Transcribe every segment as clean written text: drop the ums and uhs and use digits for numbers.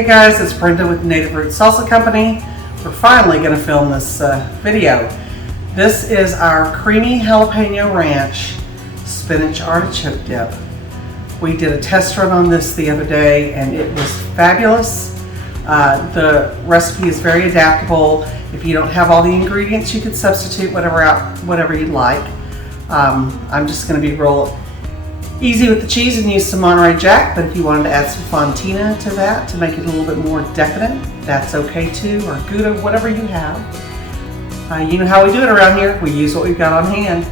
Hey guys, it's Brenda with Native Roots Salsa Company. We're finally going to film this video. This is our creamy jalapeno ranch spinach artichoke dip. We did a test run on this the other day and it was fabulous. The recipe is very adaptable. If you don't have all the ingredients, you can substitute whatever you'd like. I'm just going to be real easy with the cheese and use some Monterey Jack, but if you wanted to add some fontina to that to make it a little bit more decadent, that's okay too, or Gouda, whatever you have. You know how we do it around here. We use what we've got on hand.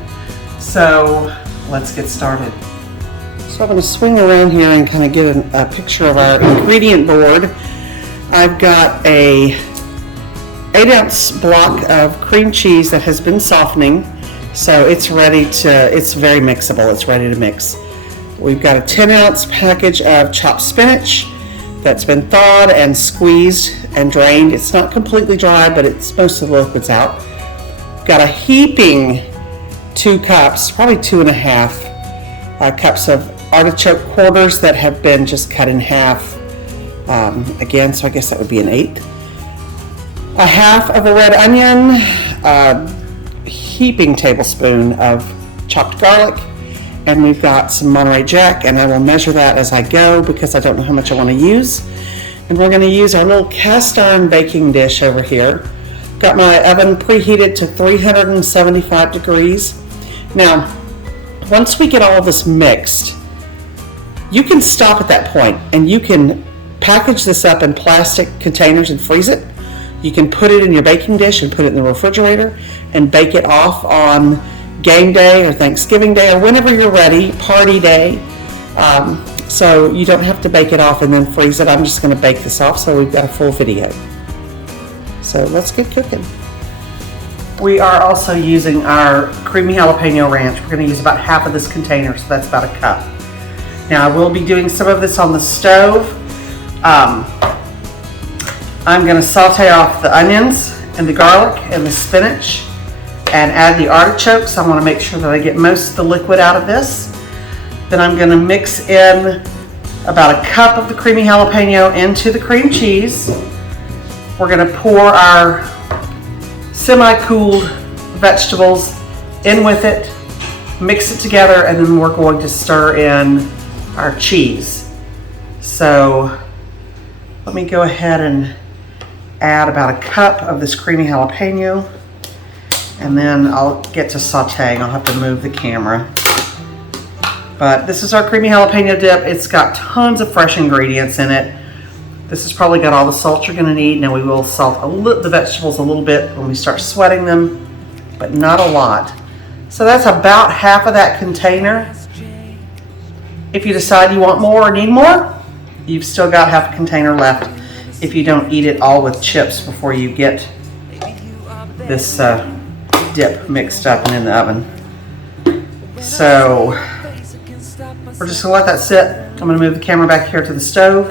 So let's get started. So I'm going to swing around here and kind of get a picture of our ingredient board. I've got a 8-ounce block of cream cheese that has been softening, so it's very mixable. It's ready to mix. We've got a 10-ounce package of chopped spinach that's been thawed and squeezed and drained. It's not completely dry, but most of the liquid's out. Got a heaping 2 cups, probably 2.5 cups of artichoke quarters that have been just cut in half. Again, so I guess that would be an 1/8. A half of a red onion, a heaping tablespoon of chopped garlic, and we've got some Monterey Jack, and I will measure that as I go because I don't know how much I want to use. And we're going to use our little cast iron baking dish over here. Got my oven preheated to 375 degrees. Now, once we get all of this mixed, you can stop at that point and you can package this up in plastic containers and freeze it. You can put it in your baking dish and put it in the refrigerator and bake it off on game day or Thanksgiving day or whenever you're ready, party day. So you don't have to bake it off and then freeze it. I'm just going to bake this off so we've got a full video. So let's get cooking. We are also using our creamy jalapeno ranch. We're going to use about half of this container, so that's about a cup. Now I will be doing some of this on the stove. I'm going to saute off the onions and the garlic and the spinach and add the artichokes. I want to make sure that I get most of the liquid out of this. Then I'm going to mix in about a cup of the creamy jalapeno into the cream cheese. We're going to pour our semi-cooled vegetables in with it, mix it together, and then we're going to stir in our cheese. So let me go ahead and add about a cup of this creamy jalapeno, and then I'll get to sauteing. I'll have to move the camera. But this is our creamy jalapeno dip. It's got tons of fresh ingredients in it. This has probably got all the salt you're gonna need. Now we will salt the vegetables a little bit when we start sweating them, but not a lot. So that's about half of that container. If you decide you want more or need more, you've still got half a container left if you don't eat it all with chips before you get this dip mixed up and in the oven. So we're just gonna let that sit. I'm gonna move the camera back here to the stove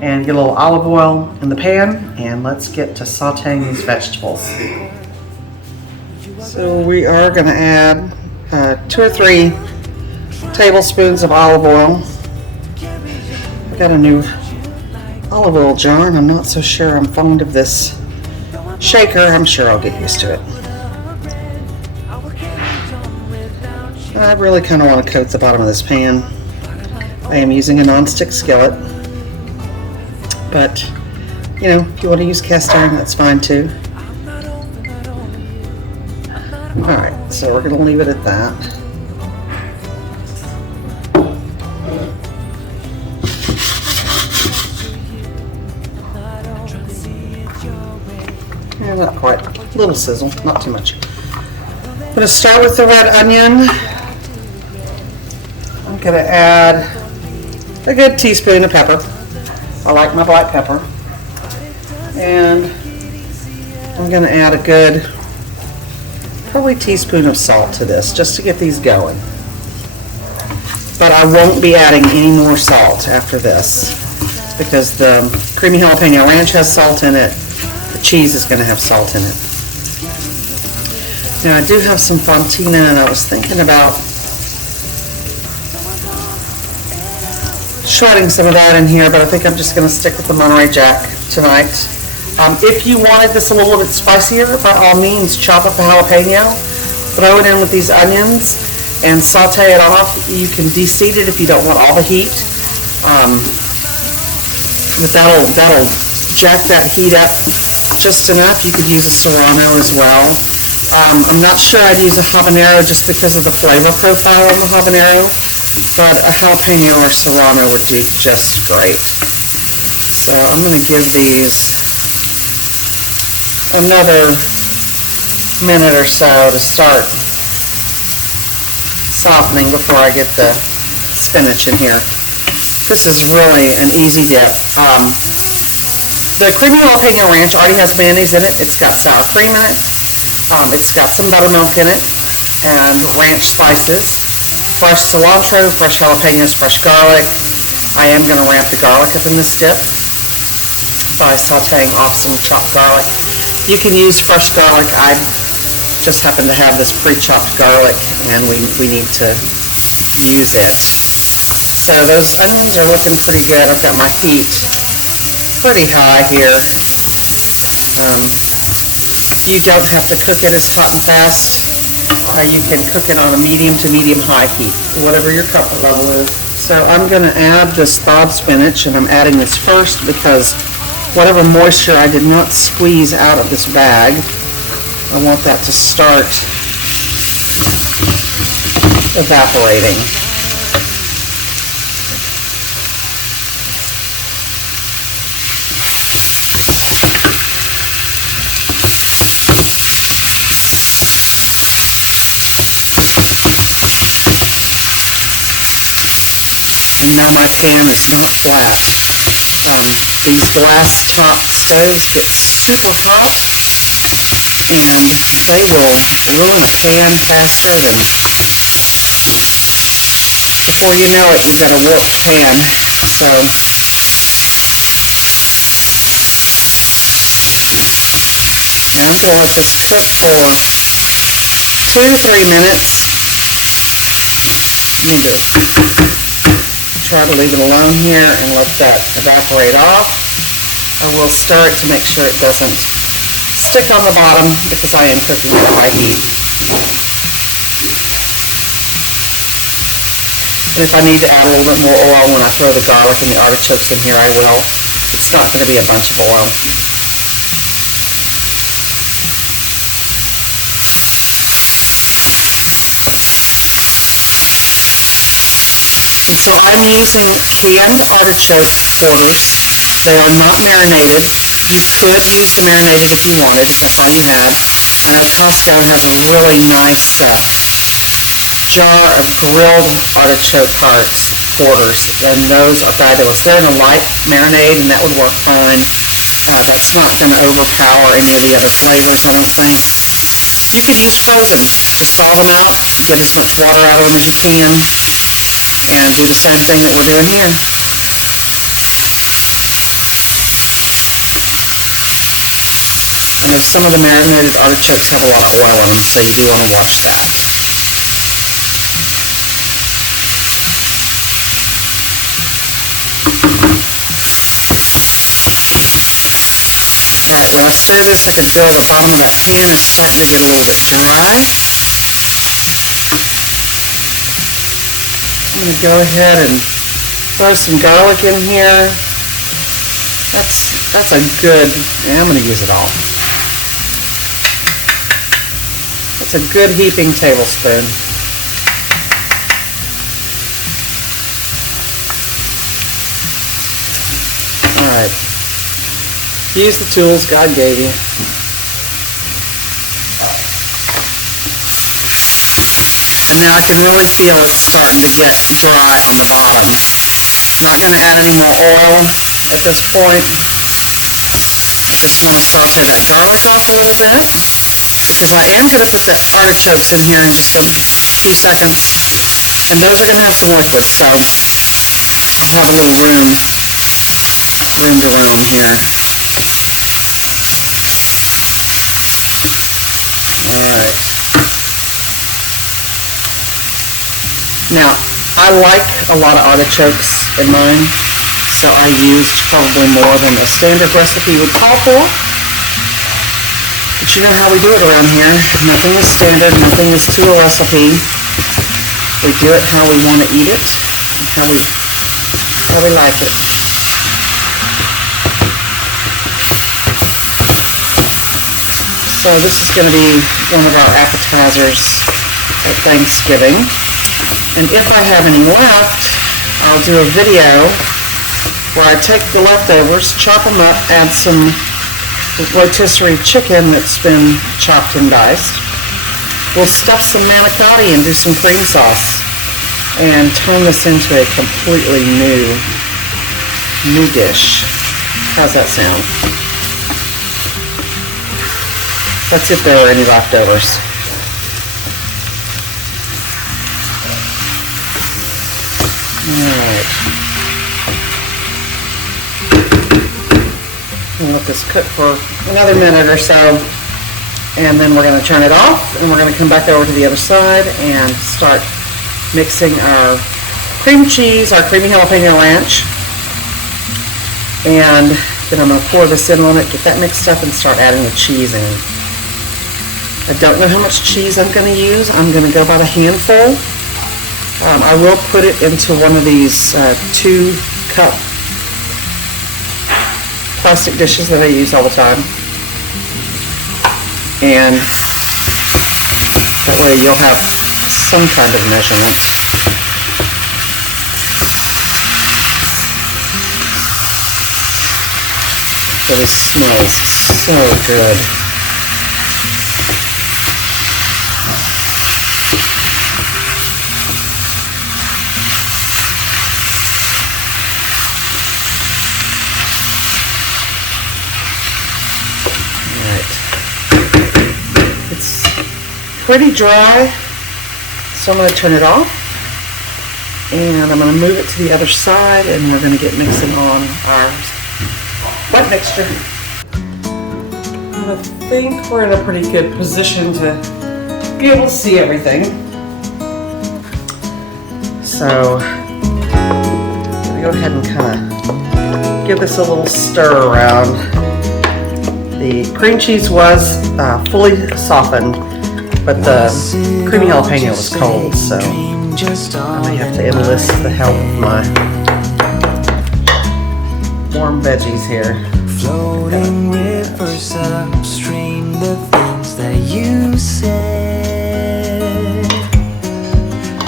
and get a little olive oil in the pan, and let's get to sauteing these vegetables. So we are gonna add 2 or 3 tablespoons of olive oil. I got a new olive oil jar and I'm not so sure I'm fond of this shaker. I'm sure I'll get used to it. I really kind of want to coat the bottom of this pan. I am using a non-stick skillet, but you know, if you want to use cast iron, that's fine too. Alright, so we're going to leave it at that. Yeah, not quite. A little sizzle, not too much. I'm going to start with the red onion. I'm going to add a good teaspoon of pepper. I like my black pepper. And I'm going to add a good, probably teaspoon of salt to this, just to get these going. But I won't be adding any more salt after this because the creamy jalapeno ranch has salt in it. The cheese is going to have salt in it. Now I do have some fontina, and I was thinking about shredding some of that in here, but I think I'm just going to stick with the Monterey Jack tonight. If you wanted this a little bit spicier, by all means, chop up a jalapeno, throw it in with these onions, and saute it off. You can de-seed it if you don't want all the heat. But that'll jack that heat up just enough. You could use a serrano as well. I'm not sure I'd use a habanero just because of the flavor profile on the habanero, but a jalapeno or serrano would do just great. So I'm going to give these another minute or so to start softening before I get the spinach in here. This is really an easy dip. The creamy jalapeno ranch already has mayonnaise in it. It's got sour cream in it. It's got some buttermilk in it and ranch spices, fresh cilantro, fresh jalapenos, fresh garlic. I am going to ramp the garlic up in this dip by sauteing off some chopped garlic. You can use fresh garlic. I just happen to have this pre-chopped garlic and we need to use it. So those onions are looking pretty good. I've got my heat pretty high here. You don't have to cook it as hot and fast. You can cook it on a medium to medium high heat, whatever your comfort level is. So I'm going to add this thawed spinach, and I'm adding this first because whatever moisture I did not squeeze out of this bag, I want that to start evaporating. And now my pan is not flat. These glass top stoves get super hot and they will ruin a pan faster than, before you know it, you've got a warped pan. So now I'm going to let this cook for 2 to 3 minutes. You need to try to leave it alone here and let that evaporate off. I will stir it to make sure it doesn't stick on the bottom because I am cooking at a high heat. And if I need to add a little bit more oil when I throw the garlic and the artichokes in here, I will. It's not going to be a bunch of oil. And so I'm using canned artichoke quarters. They are not marinated. You could use the marinated if you wanted, if that's all you had. I know Costco has a really nice jar of grilled artichoke hearts quarters, and those are fabulous. They're in a light marinade, and that would work fine. That's not going to overpower any of the other flavors, I don't think. You could use frozen. Just thaw them out, get as much water out of them as you can, and do the same thing that we're doing here. I know some of the marinated artichokes have a lot of oil in them, so you do want to watch that. Alright, when I stir this, I can feel the bottom of that pan is starting to get a little bit dry. I'm going to go ahead and throw some garlic in here. That's a good, I'm going to use it all. That's a good heaping tablespoon. Alright. Use the tools God gave you. And now I can really feel it starting to get dry on the bottom. Not going to add any more oil at this point. I just want to saute that garlic off a little bit because I am going to put the artichokes in here in just a few seconds, and those are going to have some liquid, so I'll have a little room to roam here. Alright. Now, I like a lot of artichokes in mine, so I used probably more than a standard recipe would call for. But you know how we do it around here. Nothing is standard, nothing is to a recipe. We do it how we want to eat it, and how we like it. So this is going to be one of our appetizers at Thanksgiving. And if I have any left, I'll do a video where I take the leftovers, chop them up, add some rotisserie chicken that's been chopped and diced. We'll stuff some manicotti and do some cream sauce and turn this into a completely new dish. How's that sound? Let's see if there are any leftovers. Alright. We'll let this cook for another minute or so, and then we're going to turn it off, and we're going to come back over to the other side and start mixing our cream cheese, our creamy jalapeno ranch, and then I'm going to pour this in on it, get that mixed up, and start adding the cheese in. I don't know how much cheese I'm going to use. I'm going to go by the handful. I will put it into one of these 2-cup plastic dishes that I use all the time. And that way you'll have some kind of measurement. But it smells so good. It's pretty dry, so I'm going to turn it off, and I'm going to move it to the other side, and we're going to get mixing on our wet mixture. I think we're in a pretty good position to be able to see everything. So I'm going to go ahead and kind of give this a little stir around. The cream cheese was fully softened, but the creamy jalapeno was cold, so I may have to enlist the help of my warm veggies here. Floating rivers upstream, the things that you said.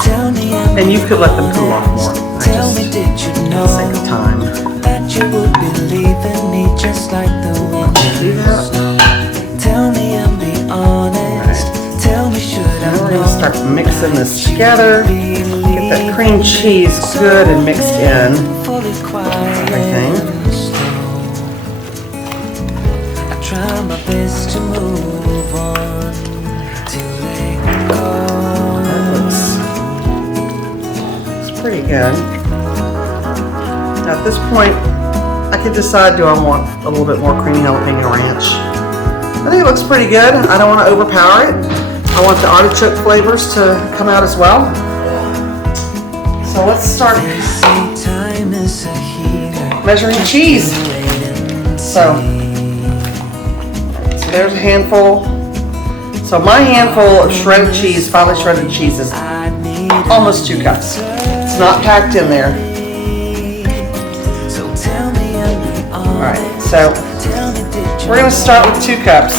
Tell me, and you could let them cool off more. Tell me, did you know sake of time that you would be leaving me just like the wind? Tell me and be honest. Right. Tell me, should I know? We're going to start mixing this together. Get that cream cheese good and mixed in. Everything. I try my best to move on, to let go. That looks pretty good. Now at this point, I can decide, do I want a little bit more creamy jalapeno ranch? I think it looks pretty good. I don't want to overpower it. I want the artichoke flavors to come out as well. So let's start measuring cheese. So there's a handful. So my handful of shredded cheese, finely shredded cheese, is almost 2 cups. It's not packed in there. Alright, so we're going to start with 2 cups.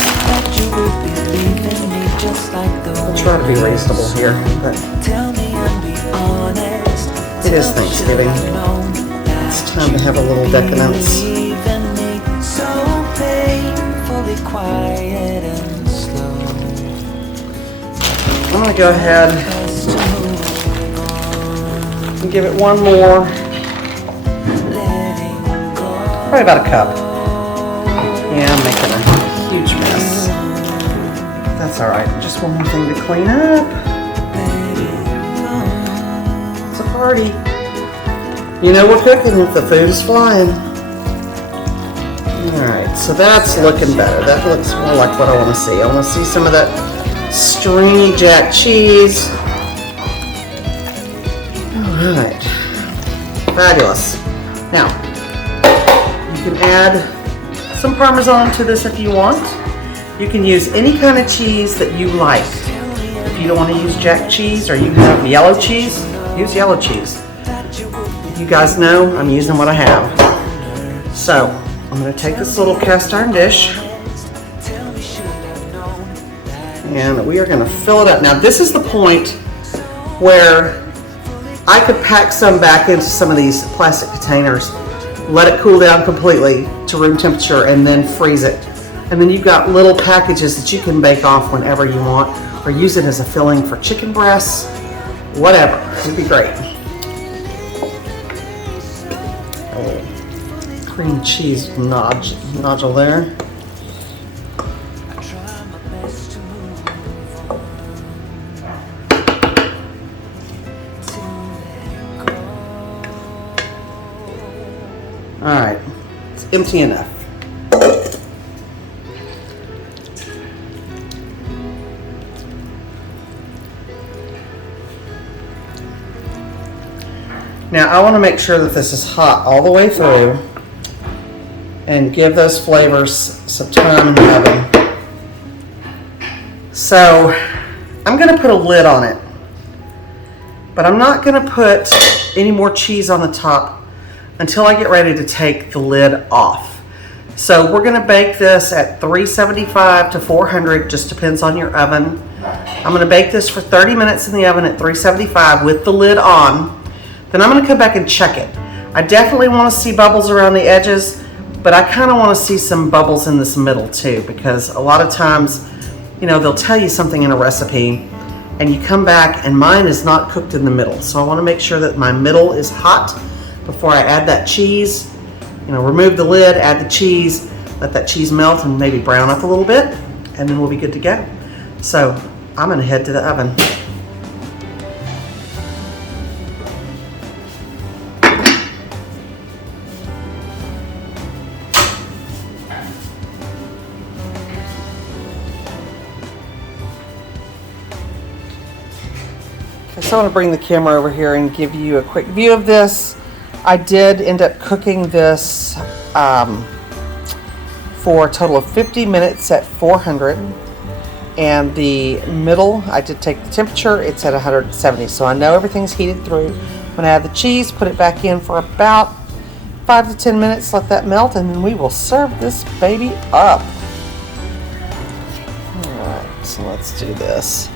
We'll try to be reasonable here, but it is Thanksgiving. It's time to have a little decadence. I'm going to go ahead and give it one more, probably about a cup. Yeah, I'm making a huge mess. That's alright, just one more thing to clean up. It's a party. You know we're cooking if the food is flying. Alright, so that's looking better. That looks more like what I want to see. I want to see some of that stringy jack cheese. Oh Alright, fabulous. Now, you can add some Parmesan to this if you want. You can use any kind of cheese that you like. If you don't want to use Jack cheese or you have yellow cheese, use yellow cheese. You guys know I'm using what I have. So, I'm going to take this little cast iron dish and we are going to fill it up. Now, this is the point where I could pack some back into some of these plastic containers, let it cool down completely to room temperature, and then freeze it. And then you've got little packages that you can bake off whenever you want, or use it as a filling for chicken breasts, whatever. It'd be great. Oh, cream cheese nodule there. All right, it's empty enough. Now I want to make sure that this is hot all the way through and give those flavors some time in the oven. So I'm going to put a lid on it, but I'm not going to put any more cheese on the top until I get ready to take the lid off. So we're going to bake this at 375 to 400, just depends on your oven. I'm going to bake this for 30 minutes in the oven at 375 with the lid on. Then I'm going to come back and check it. I definitely want to see bubbles around the edges, but I kind of want to see some bubbles in this middle too, because a lot of times, you know, they'll tell you something in a recipe and you come back and mine is not cooked in the middle. So I want to make sure that my middle is hot before I add that cheese. You know, remove the lid, add the cheese, let that cheese melt and maybe brown up a little bit, and then we'll be good to go. So I'm going to head to the oven. So I want to bring the camera over here and give you a quick view of this. I did end up cooking this for a total of 50 minutes at 400. And the middle, I did take the temperature, it's at 170. So I know everything's heated through. When I add the cheese, put it back in for about 5 to 10 minutes, let that melt, and then we will serve this baby up. All right, so let's do this.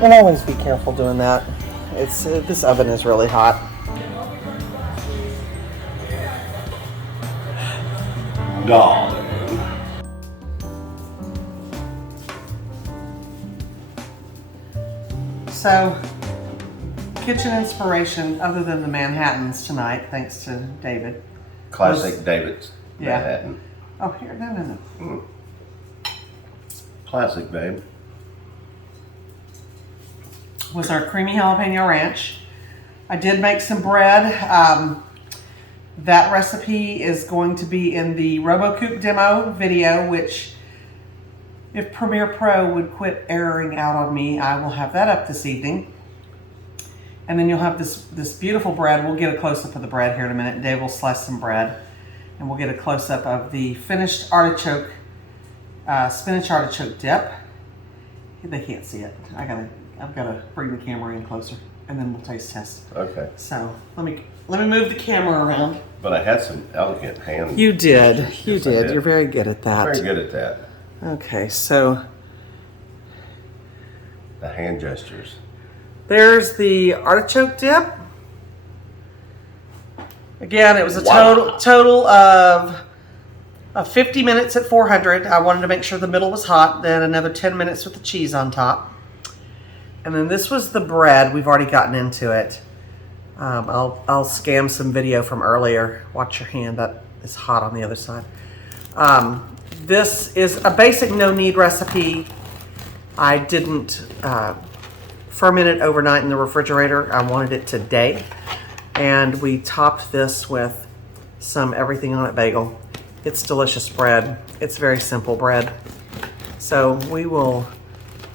And always be careful doing that. It's this oven is really hot. Darling. So, kitchen inspiration other than the Manhattans tonight, thanks to David. Classic David's Yeah. Manhattan. Oh, here, no. Classic, babe. Was our creamy jalapeno ranch. I did make some bread. That recipe is going to be in the RoboCoupe demo video, which if Premiere Pro would quit erroring out on me, I will have that up this evening. And then you'll have this beautiful bread. We'll get a close-up of the bread here in a minute. Dave will slice some bread and we'll get a close-up of the finished artichoke, spinach artichoke dip. They can't see it. I've got to bring the camera in closer, and then we'll taste test. Okay. So let me move the camera around. But I had some elegant hand. You did. Yes, You I did. You're very good at that. Very good at that. Okay, so The hand gestures. there's the artichoke dip. Again, it was a Wow. total of 50 minutes at 400. I wanted to make sure the middle was hot. Then another 10 minutes with the cheese on top. And then this was the bread. We've already gotten into it. I'll scam some video from earlier. Watch your hand. That is hot on the other side. This is a basic no-knead recipe. I didn't fermented overnight in the refrigerator. I wanted it today. And we topped this with some everything on it bagel. It's delicious bread. It's very simple bread. So we will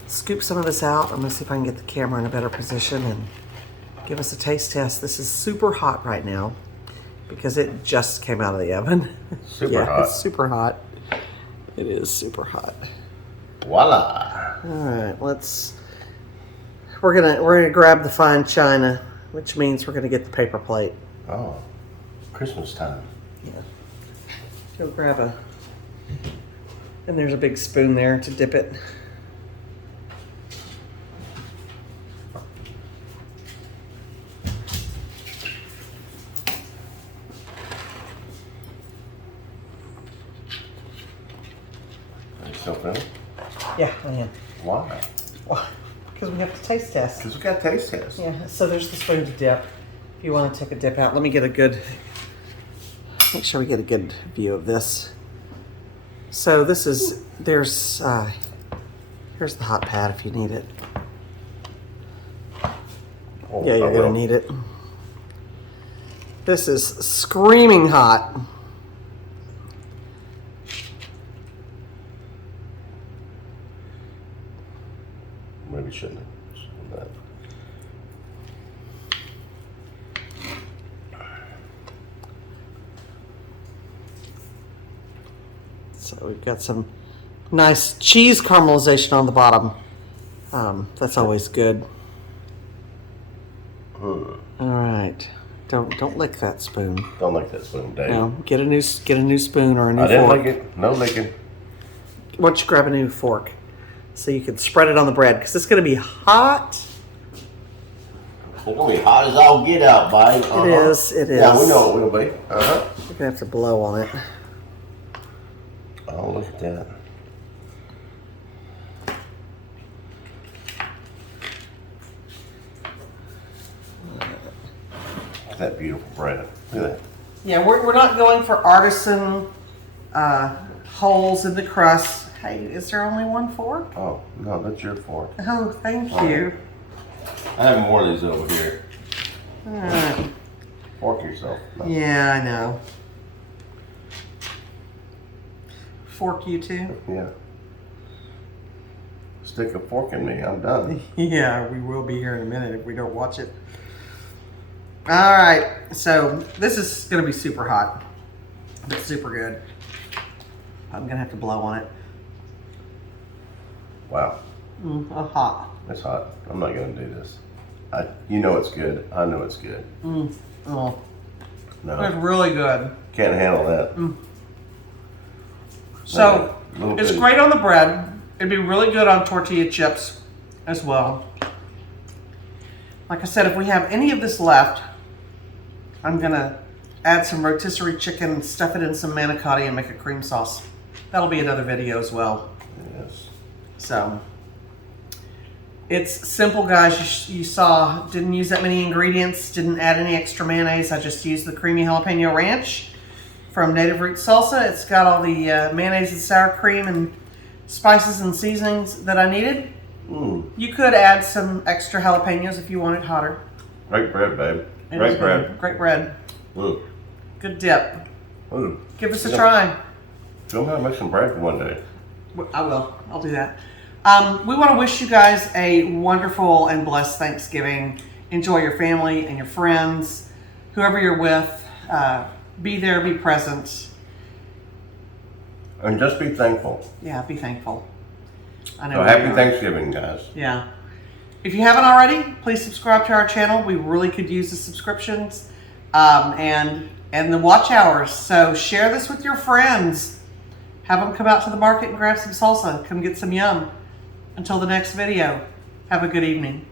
scoop some of this out. I'm gonna see if I can get the camera in a better position and give us a taste test. This is super hot right now because it just came out of the oven. Super hot. It's super hot. It is super hot. Voila. All right, we're gonna grab the fine china, which means we're gonna get the paper plate. Oh, Christmas time. Yeah. Go grab and there's a big spoon there to dip it. Are you still filming? Yeah, I am. Why? Well, because we have to taste test. Because we got taste test. Yeah, so there's the spoon to dip. If you want to take a dip out, let me get make sure we get a good view of this. So this is, here's the hot pad if you need it. Oh, Yeah, you're I gonna will. need it. This is screaming hot. Maybe shouldn't have. So we've got some nice cheese caramelization on the bottom. That's always good. All right, don't lick that spoon. Don't like that spoon, Dave. No, get a new spoon or a new I didn't fork. like it. No licking. Why don't you grab a new fork so you can spread it on the bread because it's going to be hot. It's gonna be hot as all get out, buddy. It is. It is. Yeah, we know it will be. You're gonna have to blow on it. Oh, look at that. Look at that beautiful bread. Look at that. Yeah, we're not going for artisan holes in the crust. Hey, is there only one fork? Oh, no, that's your fork. Oh, thank you. I have more of these over here. All right. Fork yourself. No. Yeah, I know. Fork you too? Yeah. Stick a fork in me. I'm done. Yeah, we will be here in a minute if we don't watch it. All right, so this is gonna be super hot, but super good. I'm gonna have to blow on it. Wow. Hot. It's hot. I'm not gonna do this. You know it's good. I know it's good. Oh, it's No, really good. can't handle that. So Little it's bit. great on the bread. It'd be really good on tortilla chips as well. Like I said, if we have any of this left, I'm gonna add some rotisserie chicken, stuff it in some manicotti, and make a cream sauce. That'll be another video as well. Yes. So it's simple, guys. You saw, didn't use that many ingredients, didn't add any extra mayonnaise. I just used the creamy jalapeno ranch from Native Root Salsa. It's got all the mayonnaise and sour cream and spices and seasonings that I needed. You could add some extra jalapenos if you want it hotter. Great bread, babe. It Great is bread. good. Great bread. Mm. Good dip. Mm. Give us a try. Show me how to make some bread one day. I will. I'll do that. We want to wish you guys a wonderful and blessed Thanksgiving. Enjoy your family and your friends, whoever you're with. Be there, be present. And just be thankful. Yeah, be thankful. I know. So we happy are. Thanksgiving, guys. Yeah. If you haven't already, please subscribe to our channel. We really could use the subscriptions and the watch hours. So share this with your friends. Have them come out to the market and grab some salsa. Come get some yum. Until the next video, have a good evening.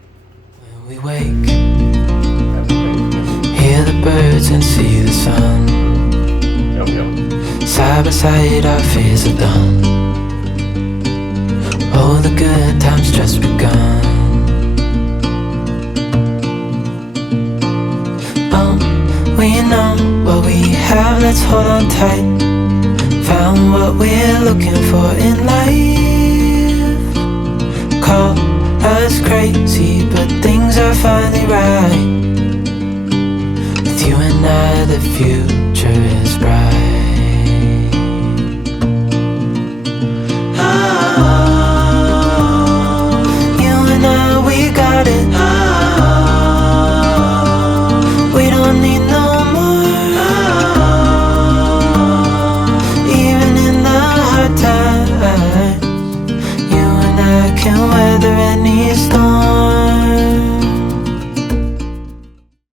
When we wake, hear the birds and see the sun. Yum, yum. Side by side our fears are done. All the good times just begun. We know what we have, let's hold on tight. Found what we're looking for in life. Call us crazy, but but things are finally right. With you and I, the future is bright.